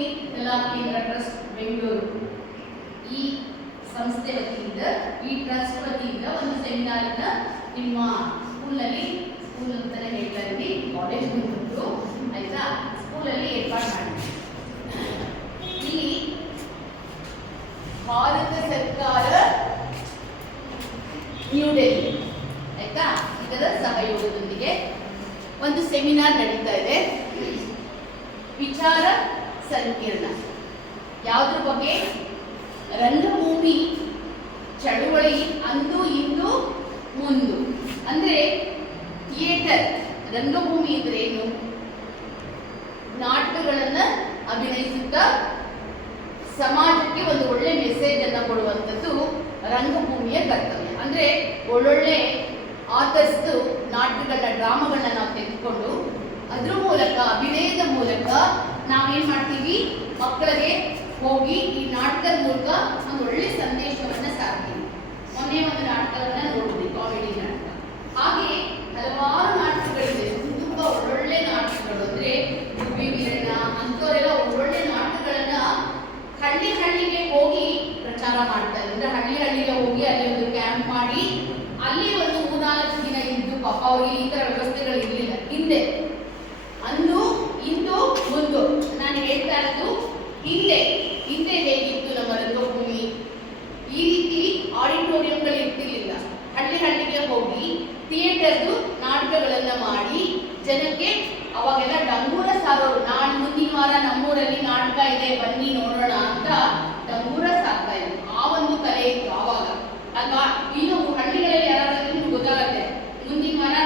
ರಂಗಭೂಮಿ ಕಲಾ ಕೇಂದ್ರ ಟ್ರಸ್ಟ್ ಬೆಂಗಳೂರು ಈ ಸಂಸ್ಥೆ ವತಿಯಿಂದ ಈ ಟ್ರಸ್ಟ್ ವತಿಯಿಂದ ಒಂದು ಸೆಮಿನಾರ್ನ ನಿಮ್ಮ ಸ್ಕೂಲಲ್ಲಿ ಸ್ಕೂಲ್ ಅಂತಾನೆ ಹೇಳ್ತಾ ಇದ್ದೀನಿ ಕಾಲೇಜ್ ಬಂದ್ಬಿಟ್ಟು ಆಯ್ತಾ ಸ್ಕೂಲಲ್ಲಿ ಏರ್ಪಾಡು ಮಾಡಿ ಇಲ್ಲಿ ಭಾರತ ಸರ್ಕಾರ ನ್ಯೂ ಡೆಲ್ಲಿ ಆಯ್ತಾ ಇದರ ಸಹಯೋಗದೊಂದಿಗೆ ಒಂದು ಸೆಮಿನಾರ್ ನಡೀತಾ ಇದೆ ವಿಚಾರ ಸಂಕಿರಣ ಯಾವುದ್ರ ಬಗ್ಗೆ ರಂಗಭೂಮಿ ಚಳುವಳಿ ಅಂದು ಇಂದು ಮುಂದು ಅಂದ್ರೆ ಥಿಯೇಟರ್ ರಂಗಭೂಮಿ ಅಂದ್ರೆ ಏನು ನಾಟಕಗಳನ್ನ ಅಭಿನಯಿಸುತ್ತಾ ಸಮಾಜಕ್ಕೆ ಒಂದು ಒಳ್ಳೆ ಮೆಸೇಜ್ ಅನ್ನ ಕೊಡುವಂಥದ್ದು ರಂಗಭೂಮಿಯ ಕರ್ತವ್ಯ ಅಂದ್ರೆ ಒಳ್ಳೊಳ್ಳೆ ಆಥರ್ಸ್ದು ನಾಟಕಗಳನ್ನ ಡ್ರಾಮಾಗಳನ್ನ ನಾವು ತೆಗೆದುಕೊಂಡು ಅದ್ರ ಮೂಲಕ ಅಭಿನಯದ ಮೂಲಕ ನಾವೇನ್ ಮಾಡ್ತೀವಿ ಮಕ್ಕಳಿಗೆ ಹೋಗಿ ಈ ನಾಟಕದ ಮೂಲಕ ಒಂದು ಒಳ್ಳೆ ಸಂದೇಶವನ್ನ ಸಾರ್ತೀವಿ ಮೊನ್ನೆ ಒಂದು ನಾಟಕವನ್ನ ನೋಡಿದ್ವಿ ಕಾಮಿಡಿ ನಾಟಕ ಹಾಗೆ ಹಲವಾರು ನಾಟಕಗಳಿದೆ ತುಂಬಾ ಒಳ್ಳೊಳ್ಳೆ ನಾಟಕಗಳು ಅಂದ್ರೆ ಗುಬ್ಬಿ ವೀರಣ್ಣ ಅಂತವರೆಲ್ಲ ಒಳ್ಳೊಳ್ಳೆ ನಾಟಕಗಳನ್ನ ಹಳ್ಳಿಗೆ ಹೋಗಿ ಪ್ರಚಾರ ಮಾಡ್ತಾರೆ ಅಂದ್ರೆ ಹಳ್ಳಿಗೆ ಹೋಗಿ ಅಲ್ಲಿ ಒಂದು ಕ್ಯಾಂಪ್ ಮಾಡಿ ಅಲ್ಲಿ ಒಂದು 3-4 ದಿನ ಇದ್ದು ಪಾಪ ಅವ್ರಿಗೆ ಈ ತರ ವ್ಯವಸ್ಥೆಗಳು ಇರಲಿಲ್ಲ ಹಿಂದೆ ಅಂದು ಇಂದು ಮುಂದು ನಾನು ಹೇಳ್ತಾ ಇರೋದು ಹಿಂದೆ ಹೇಗಿತ್ತು ನಮ್ಮ ರಂಗಭೂಮಿ ಈ ರೀತಿ ಆಡಿಟೋರಿಯಂಗಳು ಇರ್ತಿರ್ಲಿಲ್ಲ ಹಳ್ಳಿಗೆ ಹೋಗಿ ಥಿಯೇಟರ್ದು ನಾಟಕಗಳನ್ನ ಮಾಡಿ ಜನಕ್ಕೆ ಅವಾಗೆಲ್ಲ ಡಂಗೂರ ಸಾರೋರು ನಾನು ಮುಂದಿನ ವಾರ ನಮ್ಮೂರಲ್ಲಿ ನಾಟಕ ಇದೆ ಬನ್ನಿ ನೋಡೋಣ ಅಂತ ಡಂಗೂರ ಸಾರ್ತಾ ಇದ್ರು ಆ ಒಂದು ಕಲೆ ಇತ್ತು ಆವಾಗ ಅಲ್ವಾ ಇನ್ನು ಹಳ್ಳಿಗಳಲ್ಲಿ ಯಾರಾದ್ರೂ ನಿಮ್ಗೆ ಗೊತ್ತಾಗತ್ತೆ ಮುಂದಿನ ವಾರ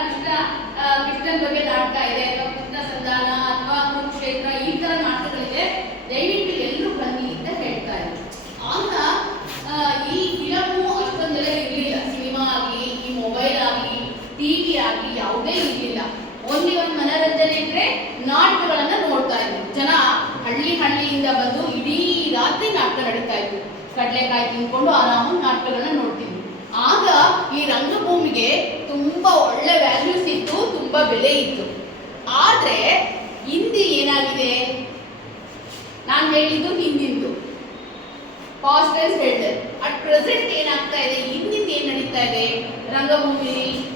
ಕೃಷ್ಣನ ಬಗ್ಗೆ ನಾಟಕ ಇದೆ ಅಥವಾ ಕೃಷ್ಣ ಸಂಧಾನ ಅಥವಾ ಕುರುಕ್ಷೇತ್ರ ಈ ತರ ನಾಟಕಗಳಿದೆ ದಯವಿಟ್ಟು ಎಲ್ಲರೂ ಬನ್ನಿ ಅಂತ ಹೇಳ್ತಾ ಇದ್ರು ಆಗ ಈ ಫಿಲಮು ಅಷ್ಟೊಂದೆಲ್ಲ ಇರಲಿಲ್ಲ ಸಿನಿಮಾ ಆಗಲಿ ಈ ಮೊಬೈಲ್ ಆಗಲಿ ಟಿವಿ ಆಗಲಿ ಯಾವುದೇ ಇರಲಿಲ್ಲ ಒಂದು ಮನರಂಜನೆ ಇದ್ರೆ ನಾಟಕಗಳನ್ನ ನೋಡ್ತಾ ಇದ್ರು ಜನ ಹಳ್ಳಿಯಿಂದ ಬಂದು ಇಡೀ ರಾತ್ರಿ ನಾಟಕ ನಡೀತಾ ಇತ್ತು ಕಡಲೆಕಾಯಿ ತಿನ್ಕೊಂಡು ಆರಾಮಾಗಿ ನಾಟಕಗಳನ್ನ ನೋಡ್ತಿದ್ವಿ ಆಗ ಈ ರಂಗಭೂಮಿಗೆ ತುಂಬಾ ಒಳ್ಳೆ ವ್ಯಾಲ್ಯೂಸ್ ಇತ್ತು ತುಂಬಾ ಬೆಲೆ ಇತ್ತು ಆದ್ರೆ ಹಿಂದಿ ಏನಾಗಿದೆ ನಾನು ಹೇಳಿದ್ದು ಹಿಂದಿಂದು ಪಾಸ್ಟ್ ಟೆನ್ಸ್ ಹೇಳಿದೆ ಅಟ್ ಪ್ರೆಸೆಂಟ್ ಏನಾಗ್ತಾ ಇದೆ ಹಿಂದಿಂದ ಏನ್ ನಡೀತಾ ಇದೆ ರಂಗಭೂಮಿ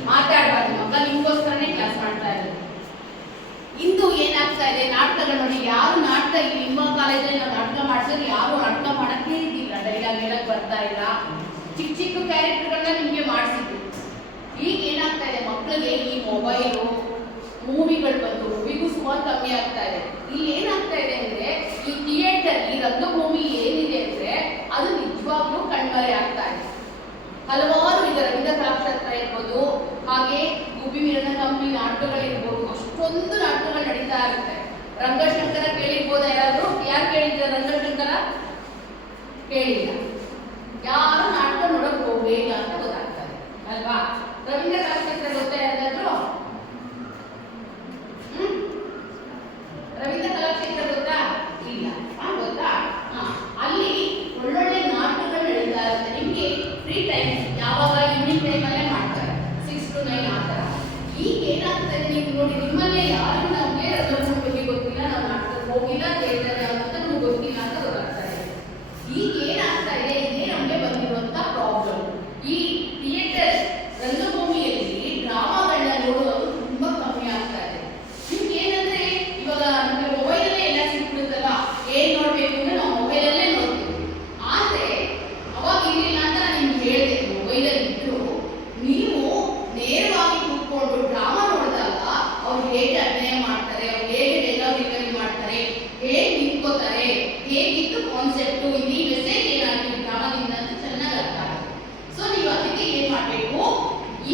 ಮಾತಾಡಬಾರ್ದು ಮಕ್ಕಳು ನಿಮ್ಗೋಸ್ಕರನೇ ಕ್ಲಾಸ್ ಮಾಡ್ತಾ ಇದ್ದಾರೆ ಇಂದು ಏನಾಗ್ತಾ ಇದೆ ನಾಟಕಗಳು ನೋಡಿ ಯಾರು ನಾಟಕ ನಿಮ್ಮ ಕಾಲೇಜಲ್ಲಿ ನಾವು ನಾಟಕ ಮಾಡಿಸಿದ್ರೆ ಯಾರು ನಾಟಕ ಮಾಡಕ್ಕೆ ಇದ್ದಿಲ್ಲ ಡೈಲಾಗ್ ಹೇಳಕ್ ಬರ್ತಾ ಇಲ್ಲ ಚಿಕ್ಕ ಕ್ಯಾರೆಕ್ಟರ್ಗಳನ್ನ ನಿಮ್ಗೆ ಮಾಡಿಸಿದ್ರು ಈಗ ಏನಾಗ್ತಾ ಇದೆ ಮಕ್ಕಳಿಗೆ ಈ ಮೊಬೈಲು ಮೂವಿಗಳು ಬಂದು ಮೂವಿಗೂ ಸುಮಾರು ಕಮ್ಮಿ ಆಗ್ತಾ ಇದೆ ಇಲ್ಲಿ ಏನಾಗ್ತಾ ಇದೆ ಅಂದ್ರೆ ಈ ಥಿಯೇಟರ್ ಈ ರಂಗಭೂಮಿ ಏನಿದೆ ಅಂದ್ರೆ ಅದು ನಿಜವಾಗ್ಲೂ ಕಣ್ಮರೆ ಆಗ್ತಾ ಇದೆ ಹಲವಾರು ಈಗ ರವೀಂದ್ರ ಕಲಾಕ್ಷೇತ್ರ ಇರ್ಬೋದು ಹಾಗೆ ಗುಬ್ಬಿ ವೀರಣ್ಣ ಕಂಪನಿ ನಾಟಕಗಳಿರ್ಬೋದು ಅಷ್ಟೊಂದು ನಾಟಕಗಳು ನಡೀತಾ ಇರುತ್ತೆ ರಂಗಶಂಕರ ಕೇಳಿರ್ಬೋದ ಯಾರಾದ್ರೂ ಯಾರು ಕೇಳಿದ್ರ ರಂಗಶಂಕರ ಕೇಳಿಲ್ಲ ಯಾರು ನಾಟಕ ನೋಡಕ್ ಹೋಗ್ಬೇಕ ಅಂತ ಗೊತ್ತಾಗ್ತದೆ ಅಲ್ವಾ ರವೀಂದ್ರ ಕಲಾಕ್ಷೇತ್ರ ಗೊತ್ತಾ ಯಾರಾದ್ರೂ ರವೀಂದ್ರ ಕಲಾಕ್ಷೇತ್ರ ಗೊತ್ತಾ ಇಲ್ಲ ಗೊತ್ತಾ ಅಲ್ಲಿ ಒಳ್ಳೊಳ್ಳೆ ನಾಟಕಗಳು ನಡೀತಾ ಇರುತ್ತೆ ನಿಮ್ಗೆ ಫ್ರೀ ಟೈಮ್ ಯಾವಾಗ ಈವ್ನಿಂಗ್ ಟೈಮಲ್ಲೇ ಮಾಡ್ತಾರೆ 6 to 9 ಆ ಥರ ಈಗ ಏನಾಗ್ತದೆ ನೀವು ನೋಡಿ ನಿಮ್ಮಲ್ಲೇ ಯಾರು ನಮಗೆ ರಂಗಭೂಮಿ ಬಗ್ಗೆ ಗೊತ್ತಿಲ್ಲ ನಾವು ನಾಟಕಕ್ಕೆ ಹೋಗಿಲ್ಲ ಥಿಯೇಟರ್ ಅಂತ ನಮ್ಗೆ ಗೊತ್ತಿಲ್ಲ ಅಂತ ಗೊತ್ತಾಗ್ತಾ ಇದೆ ಈಗ ಏನಾಗ್ತಾ ಇದೆ ಇದೇ ನಮಗೆ ಬಂದಿರುವಂತ ಪ್ರಾಬ್ಲಮ್ ಈ ಥಿಯೇಟರ್ ರಂಗಭೂಮಿಯಲ್ಲಿ ಡ್ರಾಮಾಗಳನ್ನ ನೋಡೋದು ತುಂಬಾ ಕಮ್ಮಿ ಆಗ್ತಾ ಇದೆ ನಿಮ್ಗೆ ಏನಂದ್ರೆ ಇವಾಗ ನಮಗೆ ಮೊಬೈಲಲ್ಲೇ ಎಲ್ಲ ಸಿಕ್ಬಿಡುತ್ತಲ್ಲ ಏನ್ ನೋಡ್ಬೇಕು ಅಂದ್ರೆ ನಾವು ಮೊಬೈಲಲ್ಲೇ ನೋಡ್ತೀವಿ ಆದ್ರೆ ಅವಾಗ ಇರಲಿಲ್ಲ ಅಂತ ನಾನು ನಿಮ್ಗೆ ಹೇಳಿದೆ ಮೊಬೈಲಲ್ಲಿ ಇದ್ರು ನೀವು ನೇರವಾಗಿ ಕೂತ್ಕೊಂಡು ಡ್ರಾಮಾ ನೋಡಿದಾಗ ಅವ್ರು ಹೇಗೆ ಅಭಿನಯ ಮಾಡ್ತಾರೆ ಅವ್ರು ಹೇಗೆ ಡೈಲಾಗ್ ಡೆಲಿವರಿ ಮಾಡ್ತಾರೆ ಹೇಗೆ ನಿಂತ್ಕೋತಾರೆ ಹೇಗಿತ್ತು ಕಾನ್ಸೆಪ್ಟ್ ಇಲ್ಲಿ ಮೆಸೇಜ್ ಏನಾಗ್ತದೆ ಡ್ರಾಮಾದಿಂದ ಅಂತ ಚೆನ್ನಾಗಿ ಅರ್ಥ ಆಗುತ್ತೆ ಸೊ ನೀವು ಅದಕ್ಕೆ ಏನ್ ಮಾಡಬೇಕು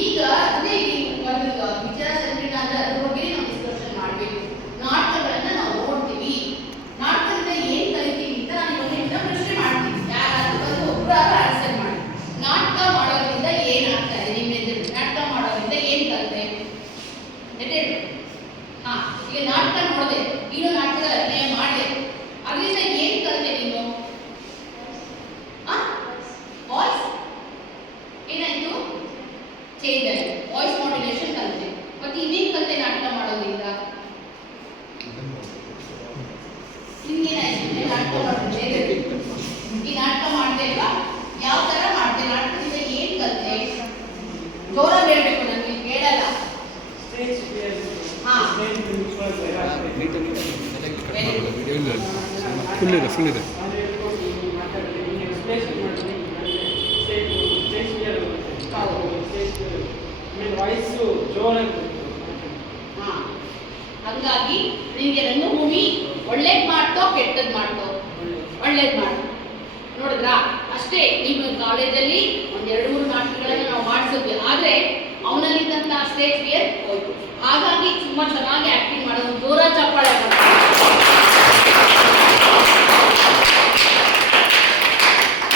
ಈಗ ಅದೇ ವಿಚಾರ ಸಂಕಿರಣ ಅಂದ್ರೆ ಅದ್ರ ಬಗ್ಗೆ ನಾವು ಡಿಸ್ಕಷನ್ ಮಾಡಬೇಕು ನಾಟಕಗಳನ್ನ ನಾವು ನೋಡ್ತೀವಿ ನಾಟಕದಿಂದ ಏನ್ ಕಲಿತೀವಿ ಅಂತ ನಾನು ಇವಾಗ ಪ್ರಶ್ನೆ ಮಾಡ್ತೀನಿ ಯಾರಾದ್ರೂ ಬಂದು ಒಬ್ಬರಾದ್ರೂ ಆನ್ಸರ್ ಮಾಡಿ ನಾಟಕ ಮಾಡೋದ್ರಿಂದ ಏನಾಗ್ತಾ ಇದೆ ನಿಮ್ಮ ಎದುರು ನಾಟಕ ಮಾಡೋದ್ರಿಂದ ಏನ್ ಕಲಿತೆ ಎದ್ದೇಳು ಈಗ ನಾಟಕ ನೋಡಿದೆ ನೀನು ನಾಟಕದ ಅಭಿನಯ ಮಾಡಿದೆ ಅದರಿಂದ ಏನ್ ಕಲಿತೆ ನೀನು ಮಾಡ್ತೀನಿ. ಈ ನಾಟಕ ಮಾಡ್ದೆ ಅಲ್ವಾ, ಯಾವ ತರ ಮಾಡ್ದೆ, ನಾಟಕದಿಂದ ಏನ್ ಕಲಿತೆ, ಜೋರಾಗಿ ಹೇಳ್ಬೇಕು, ನನಗೆ ಕೇಳಲ್ಲ. ಹಾ, ಫುಲ್ ಇದೆ. ಹಂಗಾಗಿ ನಿಮಗೆ ರಂಗಭೂಮಿ ಒಳ್ಳೇದ್ ಮಾಡ್ತೋ ಕೆಟ್ಟದ್ ಮಾಡ್ತೋ? ಒಳ್ಳೇದ್ ಮಾಡ್ತೋ. ನೋಡಿದ್ರಾ, ಅಷ್ಟೇ. ನಿಮ್ಮ ಕಾಲೇಜಲ್ಲಿ ಒಂದ್ 2-3 ನಾಟಕಗಳನ್ನ ನಾವು ಮಾಡಿಸಿದ್ವಿ, ಆದ್ರೆ ಅವನಲ್ಲಿದ್ದಂತ ಸ್ಟೇಜ್ ಫಿಯರ್ ಹೋಯ್ತು. ಹಾಗಾಗಿ ತುಂಬಾ ಚೆನ್ನಾಗಿ ಆಕ್ಟಿಂಗ್ ಮಾಡೋದು, ಜೋರ ಚಪ್ಪಾಳೆ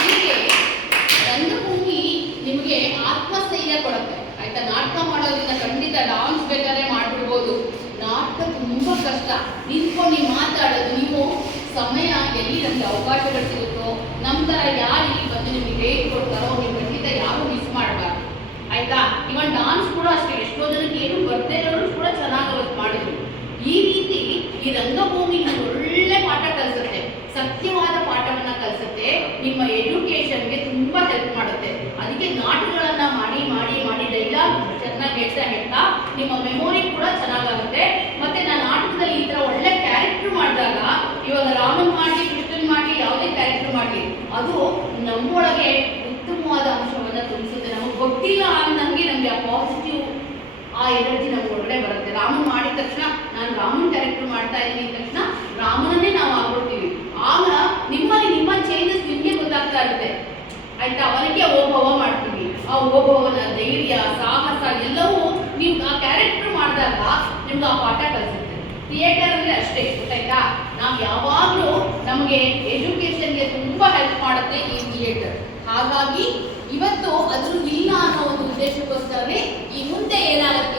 ಹೀಗೆ ರಂಗಭೂಮಿ ನಿಮಗೆ ಆತ್ಮಸ್ಥೈರ್ಯ ಕೊಡುತ್ತೆ, ಆಯ್ತಾ? ನಾಟಕ ಮಾಡೋದ್ರಿಂದ ಖಂಡಿತ ಡಾನ್ಸ್ ಬೇಕಾದ್ರೆ ಮಾಡ್ಬಿಡ್ಬೋದು. ನಾಟಕ ತುಂಬಾ ಕಷ್ಟ, ನಿಂತ್ಕೊಂಡು ಮಾತಾಡೋದು. ನೀವು ಸಮಯ ಎಲ್ಲಿ ನಮ್ಗೆ ಅವಕಾಶಗಳು ಸಿಗುತ್ತೋ, ನಮ್ಮ ತರ ಯಾರು ಇಲ್ಲಿ ಬಂದು ನಿಮ್ಗೆ ಹೇಳ್ಕೊಡ್ತಾರೋ ನೀವು ಖಂಡಿತ ಯಾರು ಮಿಸ್ ಮಾಡಬಾರ್ದು, ಆಯ್ತಾ? ಇವನ್ ಡಾನ್ಸ್ ಕೂಡ ಅಷ್ಟೇ, ಎಷ್ಟೋ ಜನಕ್ಕೆ ಏನು ಬರ್ದೇ ಇರೋರು ಕೂಡ ಚೆನ್ನಾಗಿ ಅವತ್ತು ಮಾಡಿದ್ರು. ಈ ರೀತಿ ಈ ರಂಗಭೂಮಿ ಒಳ್ಳೆ ಪಾಠ ಕಲಿಸುತ್ತೆ, ಸತ್ಯವಾದ ಪಾಠವನ್ನ ಕಲಿಸುತ್ತೆ, ನಿಮ್ಮ ಎಜುಕೇಶನ್ಗೆ ತುಂಬಾ ಹೆಲ್ಪ್ ಮಾಡುತ್ತೆ. ಅದಕ್ಕೆ ನಾಟಕಗಳನ್ನ ಮಾಡಿ ಮಾಡಿ ಮಾಡಿ ಡೈಲಾಗ್ ಚೆನ್ನಾಗಿ ಹೇಳ್ತಾ ನಿಮ್ಮ ಮೆಮೊರಿ ಕೂಡ ಚೆನ್ನಾಗಾಗುತ್ತೆ. ಮತ್ತೆ ನಾನು ನಾಟಕದಲ್ಲಿ ಈ ತರ ಒಳ್ಳೆ ಕ್ಯಾರೆಕ್ಟರ್ ಮಾಡಿದಾಗ, ಇವಾಗ ರಾಮನ್ ಮಾಡಿ ಕೃಷ್ಣನ್ ಮಾಡಿ ಯಾವುದೇ ಕ್ಯಾರೆಕ್ಟರ್ ಮಾಡಲಿ, ಅದು ನಮ್ಮೊಳಗೆ ಉತ್ತಮವಾದ ಅಂಶವನ್ನ ತುಂಬಿಸುತ್ತೆ. ನಮಗೆ ಗೊತ್ತಿಲ್ಲ ಅಂದಂಗೆ ನಮ್ಗೆ ಆ ಪಾಸಿಟಿವ್ ಆ ಎನರ್ಜಿ ನಮ್ಮ ಒಳಗಡೆ ಬರುತ್ತೆ. ರಾಮನ್ ಮಾಡಿದ ತಕ್ಷಣ ನಾನು ರಾಮನ್ ಕ್ಯಾರೆಕ್ಟರ್ ಮಾಡ್ತಾ ಇದ್ದೀನಿ ಅಂದ ತಕ್ಷಣ ರಾಮನನ್ನೇ ನಾವು ಆಗ್ಬಿಡ್ತೀವಿ. ಆಗ ನಿಮ್ಮಲ್ಲಿ ನಿಮ್ಮ ಚೇಂಜಸ್ ನಿಮಗೆ ಗೊತ್ತಾಗ್ತಾ ಇರುತ್ತೆ, ಆಯ್ತಾ? ಅವನಿಗೆ ಓಭವ ಮಾಡ್ತೀವಿ. ಆ ಓಭವನ ಧೈರ್ಯ, ಸಾಹಸ ಎಲ್ಲವೂ ನೀವು ಆ ಕ್ಯಾರೆಕ್ಟರ್ ಮಾಡಿದಾಗ ನಿಮ್ಗೆ ಆ ಪಾಠ ಕಲಿಸುತ್ತೆ. ಥಿಯೇಟರ್ ಅಂದ್ರೆ ಅಷ್ಟೇ, ಗೊತ್ತಾಯ್ತಾ? ನಾವು ಯಾವಾಗಲೂ ನಮಗೆ ಎಜುಕೇಶನ್ಗೆ ತುಂಬಾ ಹೆಲ್ಪ್ ಮಾಡುತ್ತೆ ಈ ಥಿಯೇಟರ್. ಹಾಗಾಗಿ ಇವತ್ತು ಅದ್ರ ಇಲ್ಲ ಅನ್ನೋ ಒಂದು ಉದ್ದೇಶಕ್ಕೋಸ್ಕರನೇ ಈ ಮುಂದೆ ಏನಾಗುತ್ತೆ,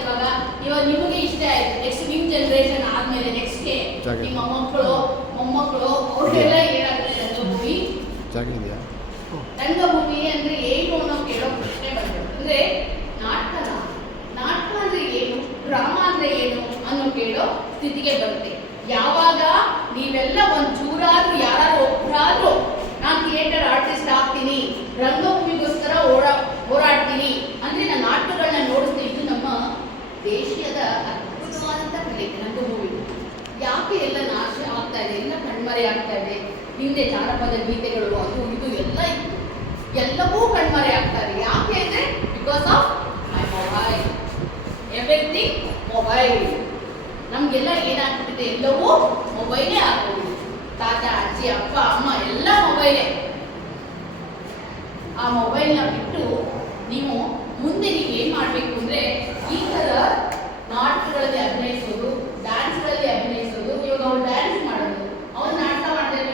ಇವಾಗ ನಿಮಗೆ ಇಷ್ಟ ಆಯ್ತು, ನೆಕ್ಸ್ಟ್ ನಿಮ್ಮ ಜನರೇಷನ್ ಆದ್ಮೇಲೆ ನೆಕ್ಸ್ಟ್ಗೆ ನಿಮ್ಮ ಮಕ್ಕಳು ಮೊಮ್ಮಕ್ಕಳು ಅವ್ರಿಗೆಲ್ಲ ಏನಾಗುತ್ತೆ, ರಂಗಭೂಮಿ ಅಂದ್ರೆ ಏನು ಅನ್ನೋ ಕೇಳೋ ಪ್ರಶ್ನೆ ಬಂತು. ಅಂದ್ರೆ ನಾಟಕ ಅಂದ್ರೆ ಏನು, ಡ್ರಾಮಾ ಅಂದ್ರೆ ಏನು ಅನ್ನೋ ಕೇಳೋ ಸ್ಥಿತಿಗೆ ಬರುತ್ತೆ. ಯಾವಾಗ ನೀವೆಲ್ಲ ಒಂದ್ ಚೂರಾದ್ರೂ ಯಾರು ಒಬ್ಬರಾದ್ರೂ ನಾನು ಥಿಯೇಟರ್ ಆರ್ಟಿಸ್ಟ್ ಆಗ್ತೀನಿ, ರಂಗಭೂಮಿಗೋಸ್ಕರ ಹೋರಾಡ್ತೀನಿ ಅಂದ್ರೆ ನಾನು ನಾಟಕಗಳನ್ನ ನೋಡಿಸ್ತೀನಿ. ಇದು ನಮ್ಮ ದೇಶದ ಅದ್ಭುತವಾದಂತ ಕಲೆ ರಂಗಭೂಮಿ. ಯಾಕೆ ಎಲ್ಲ ನಾಶ ಆಗ್ತಾ ಇದೆ, ಎಲ್ಲ ಕಣ್ಮರೆ ಆಗ್ತಾ ಇದೆ? ಹಿಂದೆ ಜಾನಪದ ಗೀತೆಗಳು ಅದು ಇದು ಎಲ್ಲ ಇತ್ತು, ಎಲ್ಲವೂ ಕಣ್ಮರೆ ಆಗ್ತಾ ಇದೆ. ಯಾಕೆ ಅಂದ್ರೆ because of my mobile, everything mobile. ನಮ್ಗೆಲ್ಲ ಏನಾಗ್ತಿದೆ, ಎಲ್ಲವೂ ಮೊಬೈಲೇ ಆಗೋಗಿದೆ. ತಾತ ಅಜ್ಜಿ ಅಪ್ಪ ಅಮ್ಮ ಎಲ್ಲ ಮೊಬೈಲೇ. ಆ ಮೊಬೈಲ್ನ ಬಿಟ್ಟು ನೀವು ಮುಂದೆ ನೀವು ಏನ್ ಮಾಡ್ಬೇಕು ಅಂದ್ರೆ ಈ ತರ ನಾಟಕಗಳಲ್ಲಿ ಅಭಿನಯಿಸೋದು, ಡ್ಯಾನ್ಸ್ಗಳಲ್ಲಿ ಅಭಿನಯಿಸೋದು. ಇವಾಗ ಅವ್ರು ಡ್ಯಾನ್ಸ್ ಮಾಡೋದು, ಅವ್ರು ನಾಟಕ ಮಾಡಿದ್ರೆ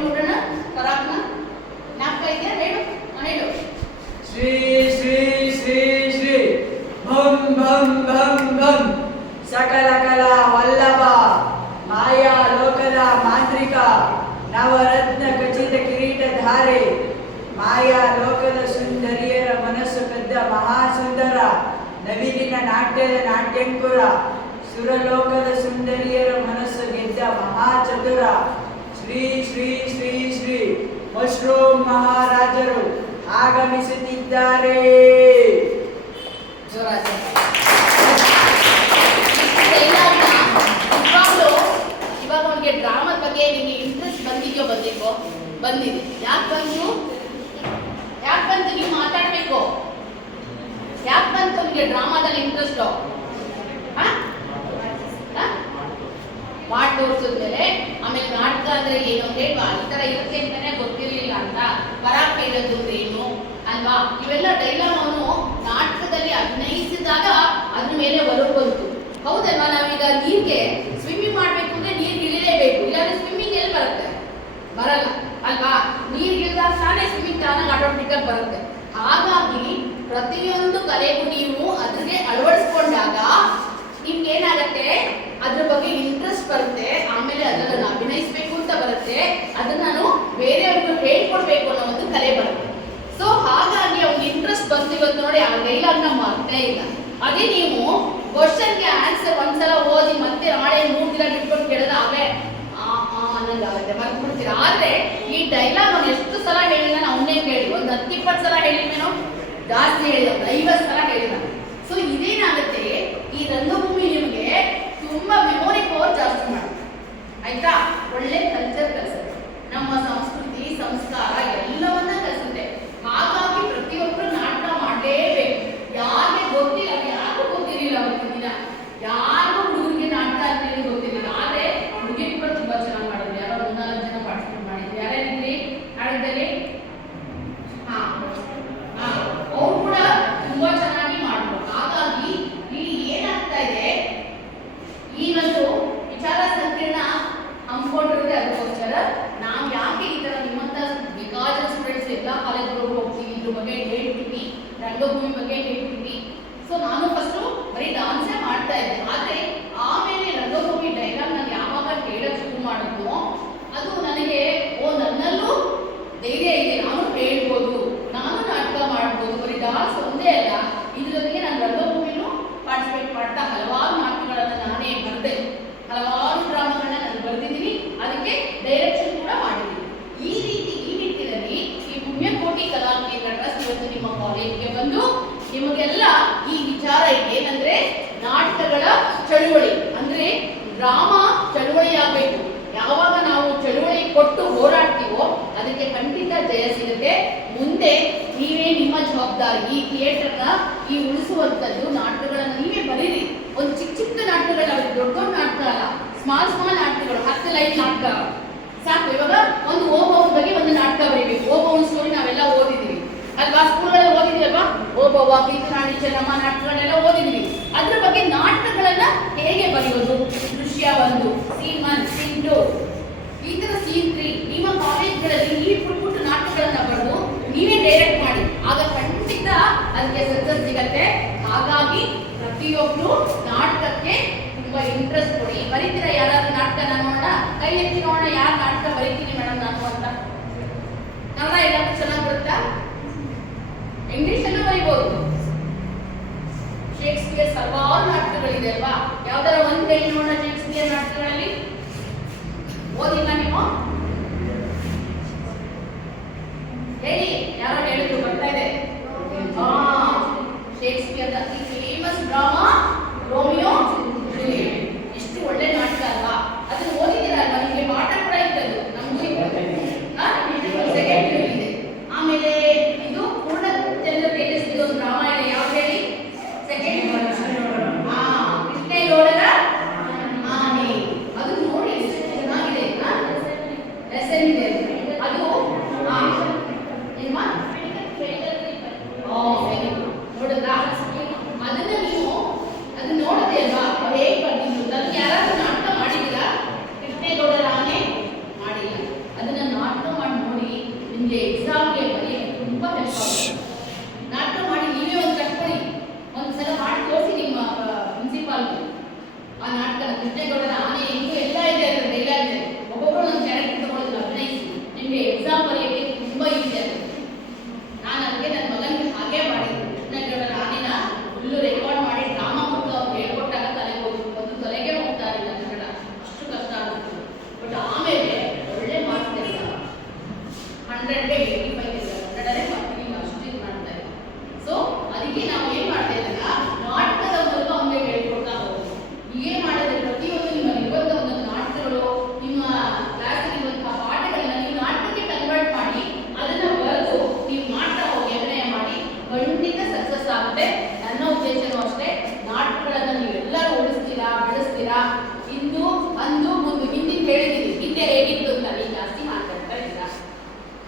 ನೋಡೋಣ. ಕರಾಕ್ನ ನಾಟಕ ಇದೆಯಾ? ಹೇಳು ಹೇಳು. ಶ್ರೀ ಶ್ರೀ ಶ್ರೀ ಶ್ರೀ ಭಂ ಭಂ ಭಂ ಭಂ ಸಕಲ ಕಲಾ ವಲ್ಲಭ ಮಾಯಾ ಲೋಕದ ಮಾಂತ್ರಿಕ ನವರತ್ನ ಖಚಿತ ಕಿರೀಟಧಾರೆ ಮಾಯಾ ಲೋಕದ ಸುಂದರಿಯರ ಮನಸ್ಸು ಕದ್ದ ಮಹಾಸುಂದರ ನವಿಲಿನ ನಾಟ್ಯದ ನಾಟ್ಯಂಕುರ ಸುರಲೋಕದ ಸುಂದರಿಯರ ಮನಸ್ಸು ಗೆದ್ದ ಮಹಾಚತುರ ಶ್ರೀ ಶ್ರೀ ಶ್ರೀ ಶ್ರೀ ಮಶ್ರೂಮ್ ಮಹಾರಾಜರು ಆಗಮಿಸುತ್ತಿದ್ದಾರೆ. ಇವಾಗ ಅವನಿಗೆ ಡ್ರಾಮಾ ಬಗ್ಗೆ ನಿಮಗೆ ಇಂಟ್ರೆಸ್ಟ್ ಬಂದಿದೆಯೋ ಬಂದಿದೆ. ಯಾಕೆ ಬಂತು ನೀವು ಮಾತಾಡ್ಬೇಕು. ಯಾಕೆ ಬಂತು ಅವನಿಗೆ ಡ್ರಾಮಾದಲ್ಲಿ ಇಂಟ್ರೆಸ್ಟ್? ಮಾಡಿ ತೋರಿಸಿದ್ಮೇಲೆ ಆಮೇಲೆ ನಾಟಕ ಅಂದ್ರೆ ಏನು ಅಂದ್ರೆ ಈ ತರ ಇರುತ್ತೆ ಅಂತಾನೆ ಗೊತ್ತಿರ್ಲಿಲ್ಲ ಅಂತ ಪರಾಕ್ ಹೇಳೋದು ಏನು ಅಲ್ವಾ? ಇವೆಲ್ಲ ಡೈಲಾಗ್ ಅವನು ನಾಟಕದಲ್ಲಿ ಅಭಿನಯಿಸಿದಾಗ ಅದ್ರ ಮೇಲೆ ಒಲವು ಬಂತು. ಹೌದಲ್ವಾ? ನಾವೀಗ ನೀರ್ಗೆ ಸ್ವಿಮ್ಮಿಂಗ್ ಮಾಡ್ಬೇಕು ಅಂದ್ರೆ ನೀರ್ ಇಳಿಲೇಬೇಕು, ಇಲ್ಲಾಂದ್ರೆ ಸ್ವಿಮ್ಮಿಂಗ್ ಎಲ್ಲಿ ಬರುತ್ತೆ? ಬರಲ್ಲ ಅಲ್ವಾ? ನೀರ್ ಇಳಿದಾಗ ತಾನೇ ಸ್ವಿಮ್ಮಿಂಗ್ ತಾನಾಗ ಆಟೋಮೆಟಿಕ್ ಬರುತ್ತೆ. ಹಾಗಾಗಿ ಪ್ರತಿಯೊಂದು ಕಲೆಗೂ ನೀವು ಅದ್ರಿಗೆ ಅಳವಡಿಸ್ಕೊಂಡಾಗ ನಿಮ್ಗೆ ಏನಾಗತ್ತೆ, ಡ್ರಾಮಾ ಚಳುವಳಿ ಆಗಬೇಕು. ಯಾವಾಗ ನಾವು ಚಳುವಳಿ ಕೊಟ್ಟು ಹೋರಾಡ್ತೀವೋ ಅದಕ್ಕೆ ಖಂಡಿತ ಜಯ ಸಿಗುತ್ತೆ. ಮುಂದೆ ನೀವೇ ನಿಮ್ಮ ಜವಾಬ್ದಾರಿ. ಈ ಥಿಯೇಟರ್ನ ಈ ಉಳಿಸುವಂಥದ್ದು ನಾಟಕಗಳನ್ನ ನೀವೇ ಬರೀರಿ. ಒಂದು ಚಿಕ್ಕ ಚಿಕ್ಕ ನಾಟಕಗಳು, ದೊಡ್ಡ ದೊಡ್ಡ ನಾಟಕ ಅಲ್ಲ, ಸ್ಮಾಲ್ ನಾಟಕಗಳು, 10 ಲೈನ್ ನಾಟಕ ಸಾಕು. ಇವಾಗ ಒಂದು ಓಬವ್ವನ ಬಗ್ಗೆ ಒಂದು ನಾಟಕ ಬರೀಬೇಕು. ಓಬವ್ವನ ಸ್ಟೋರಿ ನಾವೆಲ್ಲ ಓದಿದೀವಿ ಅಲ್ವಾ, ಸ್ಕೂಲ್ಗಳಲ್ಲಿ ಓದಿದೀವಿ ಅಲ್ವಾ. ಓಬವ್ವ, ಕೀರ್ತನಾಡಿ ಚೆನ್ನಮ್ಮ ನಾಟಕಗಳೆಲ್ಲ ಓದಿದೀವಿ. ಅದ್ರ ಬಗ್ಗೆ ನಾಟಕಗಳನ್ನ ಹೇಗೆ ಬರೆಯೋದು, ದೃಶ್ಯ 1, ಸೀನ್ 1, ಸೀನ್ 2, ಈ ತರ ಸೀನ್ 3 ನಿಮ್ಮ ಕಾಲೇಜ್ಗಳಲ್ಲಿ ಈ ಪುಟ್ಟ ನಾಟಕಗಳನ್ನ ಬರೆದು ನೀವೇ ಡೈರೆಕ್ಟ್ ಮಾಡಿ. ಆಗ ಖಂಡಿತ ಅದಕ್ಕೆ ಸಕ್ಸಸ್ ಸಿಗತ್ತೆ. ಹಾಗಾಗಿ ಪ್ರತಿಯೊಬ್ರು ನಾಟಕಕ್ಕೆ ತುಂಬಾ ಇಂಟ್ರೆಸ್ಟ್ ಕೊಡಿ. ಬರೀತೀರ ಯಾರಾದ್ರೂ ನಾಟಕ? ನೋಡೋಣ, ಕೈ ಎತ್ತಿ ನೋಡೋಣ ಯಾರು ನಾಟಕ ಬರೀತೀನಿ ಮೇಡಮ್ ನಾನು ಅಂತ. ಕನ್ನಡ ಎಲ್ಲರೂ ಚೆನ್ನಾಗಿ ಬರುತ್ತಾ? ಇಂಗ್ಲಿಷ್ ಅಲ್ಲೂ ಬರೀಬಹುದು. ಶೇಕ್ಸ್ಪಿಯರ್ ಹಲವಾರು ನಾಟಕಗಳಿದೆ ಅಲ್ವಾ. ಯಾವ್ದಾರ ಒಂದ್ ಕೈ ನೋಡೋಣ ಶೇಕ್ಸ್ಪಿಯರ್ ನಾಟಕಗಳಲ್ಲಿ. ಓದಿಲ್ಲ ನೀವು? ಹೇಳಿ, ಯಾರು ಹೇಳಿದ್ರು? ಬರ್ತಾ ಇದೆ. ಶೇಕ್ಸ್ಪಿಯರ್ ಅತಿ ಫೇಮಸ್ ಡ್ರಾಮಾ ರೋಮಿಯೋ ಜೂಲಿಯಟ್. ಎಷ್ಟು ಒಳ್ಳೆ ನಾಟಕ ಅಲ್ವಾ? ಅದನ್ನ ಓದಿದ್ದೀರಾ ಅಲ್ವಾ? ನಿಮಗೆ ಪಾಠ ಕೂಡ ಇದ್ದದ್ದು ನಮಗೂ ಸೆಕೆಂಡ್ ಇದೆ. ಆಮೇಲೆ ಇದು ಪೂರ್ಣಚಂದ್ರ ತೇಜಸ್ವಿ ಒಂದು ಡ್ರಾಮಾ ಇದೆ. ಯಾವ್ದು ಹೇಳಿ? ಸೆಕೆಂಡ್ ಕೃಷ್ಣೇಗೌಡರ ಆನೆ. ಅದು ನೋಡಿ ಎಷ್ಟು ಚೆನ್ನಾಗಿದೆ. ಲೆಸನ್ ಇದೆ ಅದು. ನೋಡಿದ್ರಾ? ಅದನ್ನ ನೀವು ಅದನ್ನ ನೋಡಿದೆ ಅಲ್ವಾ? ಅವ್ರು ಹೇಗೆ ಬರ್ತಿದ್ರು? ಅದನ್ನ ಯಾರಾದ್ರೂ ನಾಟಕ ಮಾಡಿದ್ದೀರಾ? ಕೃಷ್ಣೇಗೌಡರ ಆನೆ ಮಾಡಿಲ್ಲ. ಅದನ್ನ ನಾಟಕ ಮಾಡಿ ನೋಡಿ, ನಿಮ್ಗೆ ಎಕ್ಸಾಮ್ಗೆ ಬರೆಯಕ್ಕೆ ತುಂಬಾ ಹೆಲ್ಪ್ ಆಗುತ್ತೆ. ನಾಟಕ ಮಾಡಿ ನೀವೇ ಒಂದು ಕಟ್ಕೊಳ್ಳಿ, ಒಂದ್ಸಲ ಮಾಡಿ ತೋರಿಸಿ ನಿಮ್ಮ ಪ್ರಿನ್ಸಿಪಾಲ್ಗೆ ಆ ನಾಟಕ. ಕೃಷ್ಣೇಗೌಡರ ಆನೆ ಹೆಂಗೂ ಎಲ್ಲ ಇದೆ, ಅದ್ರ ಡೈಲಾಗ್ ಇದೆ. ಒಬ್ಬೊಬ್ಬರು ಒಂದು ಕ್ಯಾರೆಕ್ಟರ್ ತಗೊಳ್ಳೋದಿಲ್ಲ, ಅಭಿನಯಿಸಿ. ನಿಮ್ಗೆ ಎಕ್ಸಾಮ್ ಬರೆಯಕ್ಕೆ ತುಂಬಾ ಈಸಿ ಆಗುತ್ತೆ. ನಾನು ಅದಕ್ಕೆ ನನ್ನ ಮಗನಿಗೆ ಹಾಗೆ ಮಾಡಿದ್ದೆ. ಕೃಷ್ಣೇಗೌಡರ ಆನೆನ ಫುಲ್ಲು ರೆಕಾರ್ಡ್ ಮಾಡಿ ಡ್ರಾಮಾ ಕೊಟ್ಟು ಅವ್ರು ಹೇಳ್ಕೊಟ್ಟಾಗ ತಲೆಗೆ ಹೋಗ್ಬೇಕು. ಒಂದು ತಲೆಗೆ ಹೋಗ್ತಾ ಇರಲಿಲ್ಲ ಕನ್ನಡ, ಅಷ್ಟು ಕಷ್ಟ ಆಗುತ್ತೆ. ಬಟ್ ಆಮೇಲೆ ಒಳ್ಳೆ ಮಾರ್ಕ್ಸ್ ತೆಗೆದ, 100ಗೆ 85 ತೆಗೆದ. ಕನ್ನಡನೇ ಮಾಡ್ತೀನಿ, ಅಷ್ಟು ಇದು ಮಾಡ್ತಾ ಇಲ್ಲ. ಸೊ ಅದಕ್ಕೆ ನಾವು ಏನ್ ಮಾಡ್ತಾ ಇದ್ದೀರ, ನಾಟಕದ ಮೂಲಕ ಅವ್ನಿಗೆ ಹೇಳ್ಕೊಡ್ತಾ ಹೋಗೋದು. ಹೀಗೆ ಮಾಡಿದ್ರೆ ಪ್ರತಿಯೊಂದು ನಿಮ್ಮ ಇರುವಂತಹ ಒಂದೊಂದು ನಾಟಕಗಳು, ನಿಮ್ಮ ಕ್ಲಾಸಲ್ಲಿ ಇರುವಂತಹ ಪಾಠಗಳನ್ನ ನೀವು ನಾಟಕಕ್ಕೆ ಕನ್ವರ್ಟ್ ಮಾಡಿ ಅದನ್ನ ಬರೆದು ನೀವು ಮಾಡ್ತಾ ಹೋಗಿ, ಅಭಿನಯ ಮಾಡಿ, ಖಂಡಿತ ಸಕ್ಸಸ್ ಆಗುತ್ತೆ. ನನ್ನ ಉದ್ದೇಶನೂ ಅಷ್ಟೇ. ನಾಟಕಗಳನ್ನ ನೀವೆಲ್ಲರೂ ಉಳಿಸ್ತೀರಾ, ಬೆಳೆಸ್ತೀರಾ. ಇಂದು ಅಂದು ಮುಂದೆ ಹಿಂದಿನ ಹೇಳಿದೀನಿ, ಹಿಂದೆ ಹೇಗಿತ್ತು ಅಂತ ನೀವು ಜಾಸ್ತಿ ಮಾತಾಡ್ತಾ ಇದ್ದೀರಾ.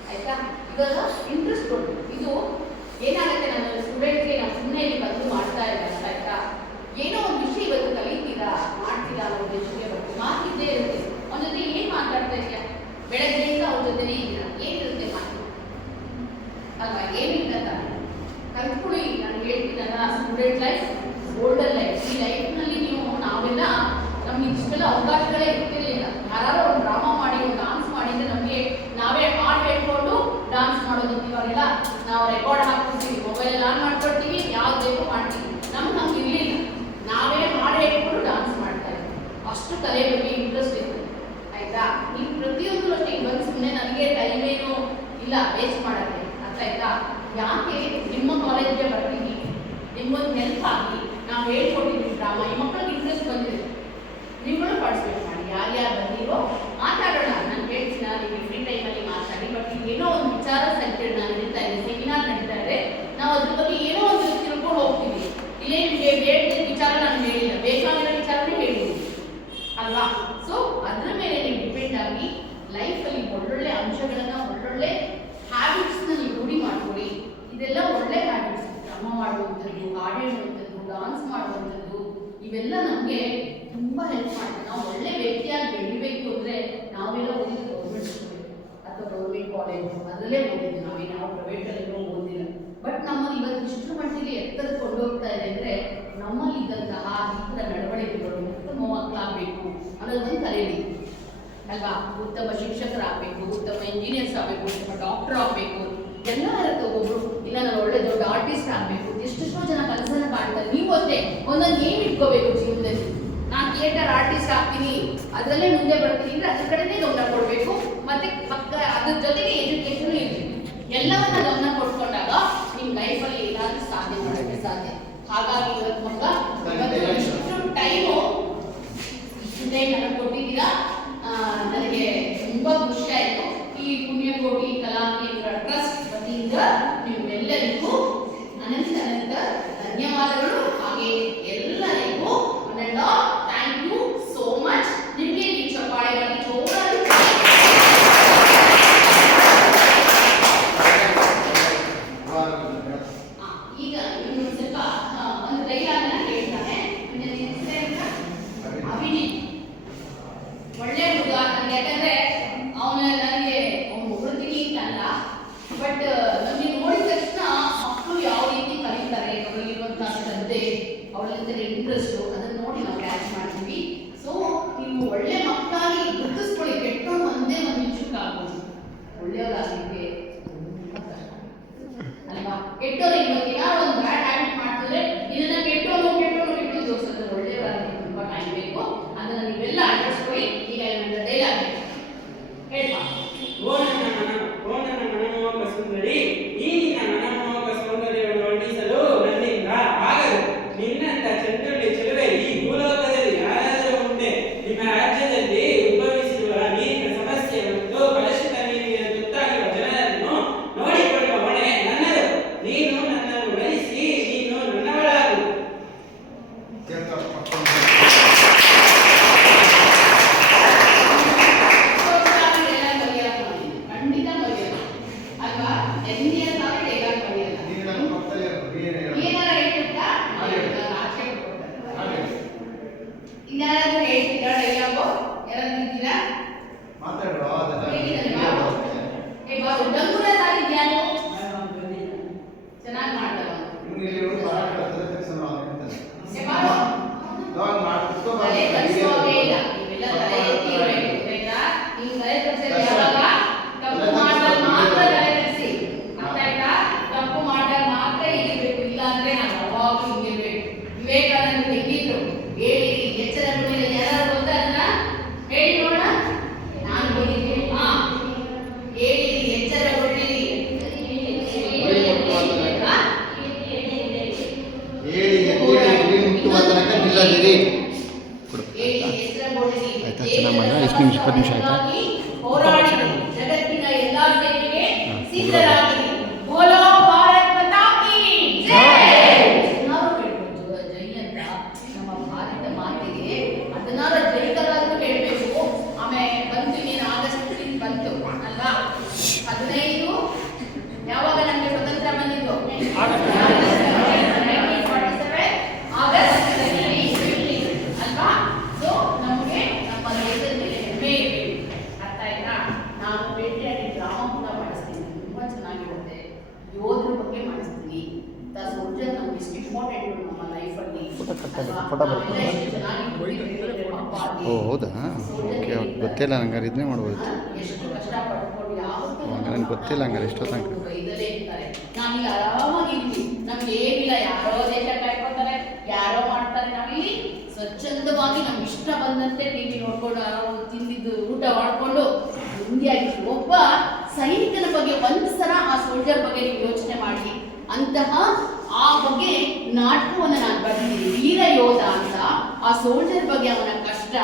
ಆಯ್ತಾ? ಇವಾಗ ಇಂಟ್ರೆಸ್ಟ್ ಕೊಟ್ಟು ಇದು ಏನಾಗುತ್ತೆ, ನನ್ನ ಸ್ಟೂಡೆಂಟ್ಗೆ ನಾವು ಸುಮ್ಮನೆ ಇಲ್ಲಿ ಬಂದು ಮಾಡ್ತಾ ಇಲ್ಲ ಅಂತ. ಆಯ್ತಾ? ಏನೋ ಒಂದು ವಿಷಯ ಇವತ್ತು ಕಲಿತೀರಾ, ಮಾಡ್ತೀರಾ ಅನ್ನೋ ಉದ್ದೇಶಕ್ಕೆ ಬರ್ತೀವಿ. ಮಾತಿದ್ದೇ ಇರುತ್ತೆ. ಅವ್ನ ಜೊತೆ ಏನ್ ಮಾತಾಡ್ತಾ ಇದೆಯಾ? ಬೆಳಗ್ಗೆಯಿಂದ ಅವ್ರ ಜೊತೆನೇ ಇದ್ದೀರಾ. ಏನಿರುತ್ತೆ ಮಾತು ಅಲ್ವಾ? ಏನಿಲ್ಲ ಕಲ್ತ್ಕೊಳ್ಳಿ. ನಾನು ಹೇಳ್ತೀನಲ್ಲ, ಸ್ಟೂಡೆಂಟ್ ಲೈಫ್ ಗೋಲ್ಡನ್ ಲೈಫ್. ಈ ಲೈಫ್ನಲ್ಲಿ ನಾವೆಲ್ಲ ನಮ್ಗೆ ಇಷ್ಟೆಲ್ಲ ಅವಕಾಶಗಳೇ ಇರ್ತಿರ್ಲಿಲ್ಲ. ಯಾರು ಒಂದು ಡ್ರಾಮಾ ಮಾಡಿ, ಒಂದು ಡಾನ್ಸ್ ಮಾಡಿದ್ರೆ ನಮಗೆ ನಾವೇ ಹಾಡು ಹೇಳ್ಕೊಂಡು ಡಾನ್ಸ್ ಮಾಡೋದು. ಇವಾಗೆಲ್ಲ ನಾವು ರೆಕಾರ್ಡ್ ಹಾಕ್ಕೊಡ್ತೀವಿ, ಮೊಬೈಲಲ್ಲಿ ಆನ್ ಮಾಡ್ಕೊಡ್ತೀವಿ, ಯಾವ್ದು ಬೇಕು ಮಾಡ್ತೀವಿ. ನಮ್ಗೆ ಇರಲಿಲ್ಲ, ನಾವೇ ಹಾಡು ಹೇಳ್ಕೊಂಡು ಡಾನ್ಸ್ ಮಾಡ್ತಾ ಇದ್ವಿ. ಅಷ್ಟು ಕಲೆ ಬಗ್ಗೆ ಇಂಟ್ರೆಸ್ಟ್ ಇತ್ತು. ಆಯ್ತಾ? ನೀವು ಪ್ರತಿಯೊಂದು ಅಷ್ಟೇ ಬಂದು ಸುಮ್ಮನೆ ನನಗೆ ಟೈಮ್ ಏನು ಇಲ್ಲ ವೇಸ್ಟ್ ಮಾಡೋಕ್ಕೆ. ಅರ್ಥ ಆಯ್ತಾ? ಯಾಕೆ ನಿಮ್ಮ ಕಾಲೇಜ್ಗೆ ಬರ್ತೀನಿ, ನಿಮ್ಮೊಂದು ಹೆಲ್ಪ್ ಆಗಿ ನಾವು ಹೇಳ್ಕೊಟ್ಟಿದ್ದೀವಿ ಡ್ರಾಮಾ, ಈ ಮಕ್ಕಳಿಗೆ ಇಂಟ್ರೆಸ್ಟ್ ಬಂದಿದೆ, ನೀವುಗಳು ಪಾರ್ಟಿಸಿಪೇಟ್ ಮಾಡಿ. ಯಾರ್ಯಾರು ಬಂದಿರೋ ಮಾತಾಡೋಣ. ನಾನು ಹೇಳ್ತೀನಿ, ನಿಮಗೆ ಫ್ರೀ ಟೈಮಲ್ಲಿ ಮಾತಾಡಿ. ಬಟ್ ಏನೋ ಒಂದು ವಿಚಾರ ಸೆಂಟರ್ಡ್ ನಡೀತಾ ಇದೆ, ಸೆಮಿನಾರ್ ನಡೀತಾ ಇದೆ, ನಾವು ಅದ್ರ ಬಗ್ಗೆ ಏನೋ ಒಂದು ತಿಳ್ಕೊಂಡು ಹೋಗ್ತೀವಿ. ಇಲ್ಲೇ ನಿಮಗೆ ಬೇಡ ವಿಚಾರ ನಾನು ಹೇಳಿಲ್ಲ, ಬೇಕಾಗಿರೋ ವಿಚಾರನೇ ಹೇಳಿದ್ದೀನಿ ಅಲ್ವಾ? ಸೊ ಅದ್ರ ಮೇಲೆ ನೀವು ಡಿಪೆಂಡ್ ಆಗಿ ಲೈಫಲ್ಲಿ ಒಳ್ಳೊಳ್ಳೆ ಅಂಶಗಳನ್ನ, ಒಳ್ಳೊಳ್ಳೆ ಹ್ಯಾಬಿಟ್ಸ್ನ ನೀವು ರೂಢಿ ಮಾಡ್ಕೊಳ್ಳಿ. ಇದೆಲ್ಲ ಒಳ್ಳೆ ಹ್ಯಾಬಿಟ್ಸ್. ಡ್ರಾಮಾ ಮಾಡುವಂಥದ್ದು, ಹಾಡು ಹೇಳುವಂಥದ್ದು, ಡಾನ್ಸ್ ಮಾಡುವಂಥದ್ದು, ಇವೆಲ್ಲ ನಮಗೆ ತುಂಬ ಹೆಲ್ಪ್ ಮಾಡುತ್ತೆ. ನಾವು ಒಳ್ಳೆ ವ್ಯಕ್ತಿಯಾಗಿ ಬೆಳಿಬೇಕು ಅಂದರೆ ನಾವೆಲ್ಲ ಓದಿದ್ದು ಗೌರ್ಮೆಂಟ್ ಸ್ಕೂಲ್ ಅಥವಾ ಗೌರ್ಮೆಂಟ್ ಕಾಲೇಜು, ಅದರಲ್ಲೇ ಓದಿದ್ದು. ನಾವು ಪ್ರೈವೇಟಲ್ಲಿನೂ ಓದಿಲ್ಲ. ಬಟ್ ನಮ್ಮಲ್ಲಿ ಇವತ್ತು ಇಷ್ಟರ ಮಟ್ಟಿಗೆ ಎತ್ತರ ಕೊಂಡೋಗ್ತಾ ಇದೆ ಅಂದರೆ ನಮ್ಮಲ್ಲಿದ್ದಂತಹ ಈ ಥರ ನಡವಳಿಕೆಗಳು ಉತ್ತಮವಾಗಲಾಗಬೇಕು ಅನ್ನೋದನ್ನು ಕಲಿಯಬೇಕು ಅಲ್ವಾ? ಉತ್ತಮ ಶಿಕ್ಷಕರಾಗಬೇಕು, ಉತ್ತಮ ಇಂಜಿನಿಯರ್ಸ್ ಆಗಬೇಕು, ಉತ್ತಮ ಡಾಕ್ಟರ್ ಆಗಬೇಕು, ಎಲ್ಲ ಇರುತ್ತೆ. ಒಬ್ಬೊಬ್ರು ಇಲ್ಲ ನಾನು ಒಳ್ಳೆ ದೊಡ್ಡ ಆರ್ಟಿಸ್ಟ್ ಆಗಬೇಕು, ಎಷ್ಟೆಷ್ಟೋ ಜನ ಕನಸನ್ನ ಕಾಣ್ತಾರೆ. ನೀವು ಅಷ್ಟೇ ಒಂದೊಂದು ಏಮ್ ಇಟ್ಕೋಬೇಕು ಜೀವನದಲ್ಲಿ. ನಾನು ಥಿಯೇಟರ್ ಆರ್ಟಿಸ್ಟ್ ಆಗ್ತೀನಿ, ಅದರಲ್ಲೇ ಮುಂದೆ ಬರ್ತೀನಿ ಅಂದರೆ ಅದ್ರ ಕಡೆನೇ ಗಮನ ಕೊಡಬೇಕು. ಮತ್ತೆ ಪಕ್ಕ ಅದ್ರ ಜೊತೆಗೆ ಎಜುಕೇಶನ್ ಇರಬೇಕು. ಎಲ್ಲವನ್ನ ಗಮನ ಕೊಟ್ಕೊಂಡಾಗ ನಿಮ್ಮ ಲೈಫಲ್ಲಿ ಏನಾದರೂ ಸಾಧನೆ ಮಾಡೋಕ್ಕೆ ಸಾಧ್ಯ. ಹಾಗಾಗಿ ಇವತ್ತು ಮಗ ಟೈಮು ಟೈಮ್ ನನಗೆ ಕೊಟ್ಟಿದ್ದೀರಾ. ನನಗೆ ತುಂಬಾ ಖುಷಿ ಆಯಿತು. ಈ ಪುಣ್ಯಕೋಟಿ ಕಲಾ ಕೇಂದ್ರ ಟ್ರಸ್ಟ್ ವತಿಯಿಂದ ನಿಮ್ಮೆಲ್ಲರಿಗೂ ಅನಂತ ಅನಂತ ಧನ್ಯವಾದಗಳು. ಹಾಗೆ ಎಲ್ಲರಿಗೂ ಥ್ಯಾಂಕ್ ಯು ಸೋ ಮಚ್. ನಿಮಗೆ ಈ ಚಪ್ಪಾಳೆಗಾಗಿ ಜೋರಾಗಿ ಈಗ ಇನ್ನು ಸ್ವಲ್ಪ ಒಂದು ಡೈಲಾಗ್ನ ಹೇಳ್ತಾನೆ. ಅಭಿಜಿತ್ ಒಳ್ಳೆ ಹುಡುಗ ನನಗೆ, ಯಾಕಂದ್ರೆ ನನಗೆ ಅವನು ಹೊರತೀನಿ ಅಂತಲ್ಲ, ಬಟ್ ನಮಗೆ ನೋಡಿದ ತಕ್ಷಣ ಮಕ್ಕಳು ಯಾವ ರೀತಿ ಕಲಿತಾರೆ, ಅವರಲ್ಲಿರುವಂತಹ ಶ್ರದ್ಧೆ, ಅವಳಿಂದ ಇಂಟ್ರೆಸ್ಟ್, ಅದನ್ನ ನೋಡಿ ನಾವು ಕ್ಯಾಚ್ ಮಾಡ್ತೀವಿ. ಸೊ ನೀವು ಒಳ್ಳೆ ಮಕ್ಕಳಾಗಿ ಗುರುತಿಸ್ಕೊಳ್ಳಿ. ಕೆಟ್ಟೋರು ಒಂದೇ ಒಂದು ನಿಮಿಷಕ್ಕಾಗ್ಬೋದು, ಒಳ್ಳೆಯವರಾಗಲಿಕ್ಕೆ ತುಂಬಾ ಕಷ್ಟ ಅಲ್ವಾ? ಕೆಟ್ಟೋರು ಇವತ್ತಿನ ಒಂದು ಬ್ಯಾಡ್ ಹ್ಯಾಬಿಟ್ ಮಾಡ್ತಿದ್ರೆ ಇದನ್ನ ಕೆಟ್ಟೋನು ಜೋಡಿಸಿದ್ರೆ ಒಳ್ಳೆಯವರಾಗಲಿಕ್ಕೆ ತುಂಬಾ ಟೈಮ್ ಬೇಕು. ಅದನ್ನ ನೀವೆಲ್ಲ ಅಳವಡಿಸ್ಕೊಳ್ಳಿ. ಈಗ ನನ್ನ ಡೈಲಾಗ್ ಹೇಳ್ಬಾ. ಓ ನನ್ನ ಮನಮೋಹಕ ಸುಂದರಿ, ಈ ನಿನ್ನ ಮನಮೋಹಕ ಸೌಂದರ್ಯವನ್ನು ವರ್ಣಿಸಲು ನನ್ನಿಂದ ಆಗದು. ನಿನ್ನಂತ ಚಂದುಳ್ಳಿ ಚೆಲುವೆ ಈ ಭೂಲೋಕದಲ್ಲಿ ಯಾರಾದರೂ ಉಂಟೆ? ನಿಮ್ಮ ರಾಜ್ಯದಲ್ಲಿ ಉದ್ಭವಿಸಿರುವ ನೀರಿನ ಸಮಸ್ಯೆ ಮತ್ತು ಕಲುಷಿತ ನೀರಿಗೆ ತುತ್ತಾಗಿರುವ ಜನರನ್ನು ನೋಡಿಕೊಳ್ಳುವ ಹೊಣೆ ನನ್ನದು. ನೀನು ನನ್ನನ್ನು ವಹಿಸಿ, ನೀನು ನನ್ನವಳಾಗು. ಖಂಡಿತ ಬರೆಯಲ್ಲ ಅಲ್ವಾ? ಎಂದಿಯ ಸಾಲ ಡೈಲಾಗ್ ಬರೆಯಲ್ಲ. ಏನಾರ ಹೇಳ್ಬಿಟ್ಟಾ ಆಚೆ ಕೊಡ್ತಾರೆ. ಇನ್ಯಾರಾದ್ರೂ ಹೇಳ್ತೀರಾ ಡೈಲಾಗು? ಯಾರಾದ್ರೂ ಇದ್ದೀರಾ? ಡಂಗುರ ಸಾಲಿದ್ಯಾನು ಚೆನ್ನಾಗಿ ಮಾಡ್ದವ. ತಲೆ ಕಲಿಸೋದೇ ಇಲ್ಲ. ನೀವೆಲ್ಲ ತಲೆ ಎತ್ತಿರಬೇಕು. ಆಯ್ತಾ? ಹಿಂಗ್ ತಲೆ ಕಲಿಸಿದ್ರೆ ಯಾವಾಗ ತಪ್ಪು ಮಾಡಿದಾಗ ಮಾತ್ರ ತಲೆ ಕಲಿಸಿ. ಅರ್ಥ ಆಯ್ತಾ? ತಪ್ಪು ಮಾಡಿದಾಗ ಮಾತ್ರ ಇರಬೇಕು, ಇಲ್ಲ ಅಂದ್ರೆ ನಾವು ಯಾವಾಗಲೂ ಹಿಂಗಿರ್ಬೇಕು. ವಿವೇಕಾನಂದ ಹೆಂಗಿದ್ರು ಹೇಳಿರಿ, ಎಚ್ಚರಗೊಂಡಿಲ್ಲ. ಯಾರು ಗೊತ್ತಾ ಅದನ್ನ ಹೇಳಿ ನೋಡೋಣ. ನಾನು ಬಂದಿದ್ದೇನೆ. ಹೇಳಿರಿ, ಎಚ್ಚರಗೊಂಡಿರಿ. ಆಯ್ತಾ? ಚೆನ್ನಾಗಿ ಮಾಡ. ಎಷ್ಟು ನಿಮಿಷ? 20 ನಿಮಿಷ ಆಯ್ತಾ? ಜಗತ್ತಿನ ಎಲ್ಲಾ ಸೇವೆಗೆ ಸಿದ್ಧರಾಗಿರಿ. ಬೋಲೋ ಭಾರತ್ ಮಾತಾ ಕೀ ಜೈ. ನಾವು ಹೇಳ್ಬೋದು ಜೈ ಅಂತ. ನಮ್ಮ ಭಾರತ ಮಾತೆಗೆ 16 ಜೈಗಳಾದ್ರೂ ಹೇಳ್ಬೇಕು. ಆಮೇಲೆ ಬಂತು ನೀನು ಆಗಸ್ಟ್ 15 ಬಂತು ಅಲ್ವಾ? 15 ಯಾವಾಗ ನಮಗೆ ಸ್ವತಂತ್ರ ಬಂದಿದ್ದು? ಆಗಸ್ಟ್ 1947 ಅಲ್ವಾ? ಸೊ ನಮಗೆ ನಮ್ಮ ದೇಶದ ಮೇಲೆ ಹೆಮ್ಮೆ ಇರಬೇಕು. ಅರ್ಥ ಆಯ್ತಾ? ನಾನು ಭೇಟಿಯಾಗಿ ಡ್ರಾಮಾ ಕೂಡ ಮಾಡಿಸ್ತೀನಿ, ತುಂಬಾ ಚೆನ್ನಾಗಿರುತ್ತೆ. ಯೋಧರ ಬಗ್ಗೆ ಮಾಡಿಸ್ತೀನಿ. ಸೋಲ್ಜರ್ ನಮ್ಗೆ ಎಷ್ಟು ಇಂಪಾರ್ಟೆಂಟ್ ನಮ್ಮ ಲೈಫಲ್ಲಿ. ಓ ಹೌದಾ? ಓಕೆ, ಗೊತ್ತಿಲ್ಲ ನಂಗಾರೆ. ಇದನ್ನೇ ಮಾಡ್ಬೋದು. ಎಷ್ಟು ಕಷ್ಟಪಡ್ಕೊಂಡು ಯಾವತ್ತೂ ನನಗೆ ಗೊತ್ತಿಲ್ಲ ಹಂಗಾರೆ ಇಷ್ಟೋ ತನಕ. ಬೈದಲೇ ಇರ್ತಾರೆ. ನಾವೀಗ ಆರಾಮಾಗಿರ್ತೀವಿ, ನಮ್ಗೆ ಏನಿಲ್ಲ. ಯಾರೋ ದೇಶ ಕಾಯ್ಕೊತಾರೆ, ಯಾರೋ ಮಾಡ್ತಾರೆ. ನಾವಿಲ್ಲಿ ಸ್ವಚ್ಛಂದವಾಗಿ ನಮ್ಗೆ ಇಷ್ಟ ಬಂದಂತೆ ಟಿವಿ ನೋಡ್ಕೊಂಡು ಆರಾಮ ತಿಂದಿದ್ದು ಊಟ ಮಾಡ್ಕೊಂಡು ನೆಮ್ಮದಿಯಾಗಿರ್ತೀವಿ. ಒಬ್ಬ ಸೈನಿಕನ ಬಗ್ಗೆ ಒಂದ್ಸಲ ಆ ಸೋಲ್ಜರ್ ಬಗ್ಗೆ ನೀವು ಯೋಚನೆ ಮಾಡಿ. ಅಂತಹ ಆ ಬಗ್ಗೆ ನಾಟಕವನ್ನು ನಾನು ಬರೆದಿದ್ದೀನಿ, ವೀರ ಯೋಧ ಅಂತ. ಆ ಸೋಲ್ಜರ್ ಬಗ್ಗೆ ಅವನ ಕಷ್ಟ,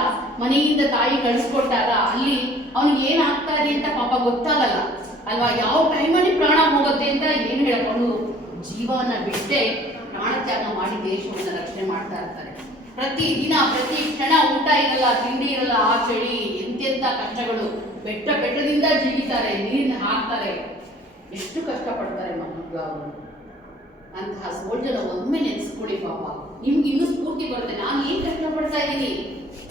ಮನೆಯಿಂದ ತಾಯಿ ಕಳಿಸ್ಕೊಟ್ಟಾಗ ಅಲ್ಲಿ ಅವನಿಗೆ ಏನಾಗ್ತಾ ಇದೆ ಅಂತ ಪಾಪ ಗೊತ್ತಾಗಲ್ಲ ಅಲ್ವಾ? ಯಾವ ಟೈಮಲ್ಲಿ ಪ್ರಾಣ ಹೋಗುತ್ತೆ ಅಂತ ಏನು ಹೇಳ್ಕೊಂಡು ಜೀವನ ಬಿಟ್ಟೆ ಪ್ರಾಣತ್ಯಾಗ ಮಾಡಿ ದೇಶವನ್ನು ರಕ್ಷಣೆ ಮಾಡ್ತಾ ಇರ್ತಾರೆ. ಪ್ರತಿ ದಿನ ಪ್ರತಿ ಕ್ಷಣ ಊಟ ಇರಲ್ಲ, ತಿಂಡಿ ಇರಲ್ಲ, ಆ ಚಳಿ ಎಂತೆಂಥ ಕಷ್ಟಗಳು. ಬೆಟ್ಟದಿಂದ ಜೀವಿತಾರೆ, ನೀರನ್ನ ಹಾಕ್ತಾರೆ, ಎಷ್ಟು ಕಷ್ಟಪಡ್ತಾರೆ ಮಕ್ಕಳು ಅವರು. ಅಂತಹ ಸೋಲ್ಜರ್ ಒಮ್ಮೆ ನೆನೆಸ್ಕೊಳ್ಳಿ ಪಾಪ. ನಿಮ್ಗೆ ಇನ್ನೂ ಸ್ಫೂರ್ತಿ ಬರುತ್ತೆ. ನಾನು ಏನು ಕಷ್ಟಪಡ್ತಾ ಇದ್ದೀನಿ.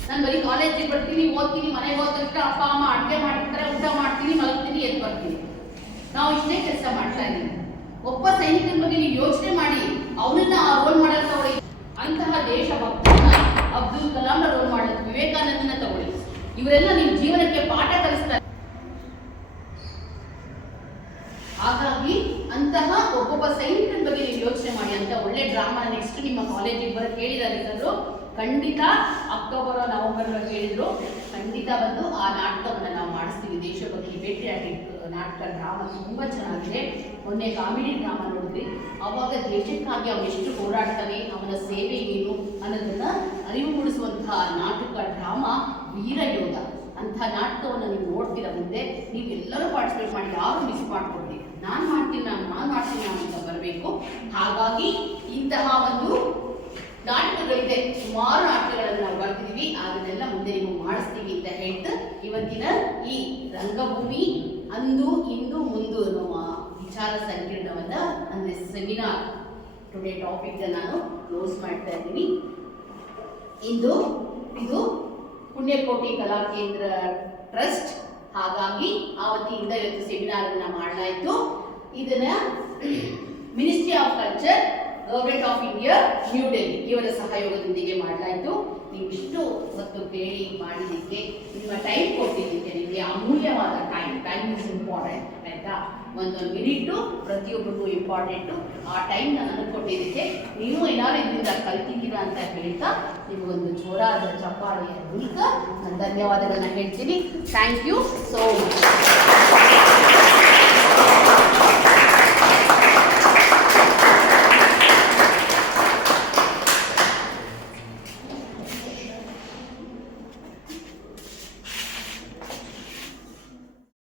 ನಾನು ಬರೀ ಕಾಲೇಜಿಗೆ ಬರ್ತೀನಿ, ಓದ್ತೀನಿ, ಮನೆಗೆ ಹೋದ ತಕ್ಷಣ ಅಪ್ಪ ಅಮ್ಮ ಅಡುಗೆ ಮಾಡಿರ್ತಾರೆ, ಊಟ ಮಾಡ್ತೀನಿ, ಮಲಗ್ತೀನಿ, ಎದ್ದು ಬರ್ತೀನಿ. ನಾವು ಇಷ್ಟೇ ಕೆಲಸ ಮಾಡ್ತಾ ಇದ್ದೀವಿ. ಒಬ್ಬ ಸೈನಿಕನ ಬಗ್ಗೆ ನೀವು ಯೋಚನೆ ಮಾಡಿ, ಅವನನ್ನ ರೋಲ್ ಮಾಡಲ್ ತಗೊಳ್ಳಿ. ಅಂತಹ ದೇಶಭಕ್ತನ ಅಬ್ದುಲ್ ಕಲಾಂ ರೋಲ್ ಮಾಡಲ್, ವಿವೇಕಾನಂದನ ತಗೊಳ್ಳಿ. ಇವರೆಲ್ಲ ನಿಮ್ಮ ಜೀವನಕ್ಕೆ ಪಾಠ ಕಲಿಸ್ತಾರೆ. ಹಾಗಾಗಿ ಅಂತಹ ಒಬ್ಬೊಬ್ಬ ಸೈನಿಕನ ಬಗ್ಗೆ ನೀವು ಯೋಚನೆ ಮಾಡಿ. ಅಂತ ಒಳ್ಳೆ ಡ್ರಾಮಾ ನೆಕ್ಸ್ಟ್ ನಿಮ್ಮ ಕಾಲೇಜಿಗೆ ಬರೋಕ್ಕೆ ಹೇಳಿದ್ದಾರೆ ಸರ್. ಖಂಡಿತ ಅಕ್ಟೋಬರ್ ನವೆಂಬರ್ ಹೇಳಿದ್ರು. ಖಂಡಿತ ಬಂದು ಆ ನಾಟಕವನ್ನು ನಾವು ಮಾಡಿಸ್ತೀವಿ. ದೇಶಭಕ್ತಿ ಭೇಟಿಯಾಗಿ ನಾಟಕ ಡ್ರಾಮಾ ತುಂಬ ಚೆನ್ನಾಗಿದೆ. ಮೊನ್ನೆ ಕಾಮಿಡಿ ಡ್ರಾಮಾ ನೋಡಿದ್ರಿ, ಅವಾಗ ದೇಶಕ್ಕಾಗಿ ಅವನು ಎಷ್ಟು ಹೋರಾಡ್ತಾನೆ, ಅವನ ಸೇವೆ ಏನು ಅನ್ನೋದನ್ನ ಅರಿವು ಮೂಡಿಸುವಂತಹ ನಾಟಕ ಡ್ರಾಮಾ ವೀರಯೋಧ ಅಂಥ ನಾಟಕವನ್ನು ನೀವು ನೋಡ್ತೀರ ಮುಂದೆ. ನೀವು ಎಲ್ಲರೂ ಪಾರ್ಟಿಸಿಪೇಟ್ ಮಾಡಿ, ಯಾರು ಮಿಸ್ ಮಾಡ್ಕೊಬೇಡಿ. ನಾನು ಮಾಡ್ತೀನಿ ಅಂತ ಬರಬೇಕು. ಹಾಗಾಗಿ ಇಂತಹ ಒಂದು ನಾಟಕಗಳಿದೆ, ಸುಮಾರು ನಾಟಕಗಳನ್ನು ನಾವು ಬರ್ತಿದ್ದೀವಿ. ಅದನ್ನೆಲ್ಲ ಮುಂದೆ ನೀವು ಮಾಡಿಸ್ತೀವಿ ಅಂತ ಹೇಳ್ತಾ ಇವತ್ತಿನ ಈ ರಂಗಭೂಮಿ ಅಂದು ಇಂದು ಮುಂದು ಅನ್ನುವ ವಿಚಾರ ಸಂಕಿರಣವನ್ನ ಅಂದರೆ ಸೆಮಿನಾರ್ ಟುಡೇ ಟಾಪಿಕ್ ನಾನು ಕ್ಲೋಸ್ ಮಾಡ್ತಾ ಇದ್ದೀನಿ. ಇದು ಪುಣ್ಯಕೋಟಿ ಕಲಾ ಕೇಂದ್ರ ಟ್ರಸ್ಟ್, ಹಾಗಾಗಿ ಆ ವತಿಯಿಂದ ಇವತ್ತು ಸೆಮಿನಾರ್ ಅನ್ನ ಮಾಡಲಾಯಿತು. ಇದನ್ನ ministry of culture, government of India, new Delhi ಇವರ ಸಹಯೋಗದೊಂದಿಗೆ ಮಾಡಲಾಯಿತು. ನೀವು ಇಷ್ಟು ಹೊತ್ತು ಕೇಳಿ ಮಾಡಿದ್ದಕ್ಕೆ, ನಿಮ್ಮ ಟೈಮ್ ಕೊಟ್ಟಿದ್ದಕ್ಕೆ, ನಿಮಗೆ ಅಮೂಲ್ಯವಾದ ಟೈಮ್ ಇಸ್ ಇಂಪಾರ್ಟೆಂಟ್ ಆಯ್ತಾ. ಒಂದೊಂದು ಮಿನಿಟು ಪ್ರತಿಯೊಬ್ಬರಿಗೂ ಇಂಪಾರ್ಟೆಂಟು. ಆ ಟೈಮ್ನ ನನಗೆ ಕೊಟ್ಟಿದ್ದಕ್ಕೆ ನೀವು ಏನಾದ್ರು ಇದರಿಂದ ಕಲ್ತಿದ್ದೀರಾ ಅಂತ ಹೇಳ್ತಾ ನಿಮಗೊಂದು ಜೋರಾದ ಚಪ್ಪಾಳೆಯ ಮೂಲಕ ನಾನು ಧನ್ಯವಾದಗಳನ್ನ ಹೇಳ್ತೀನಿ. Thank you so much.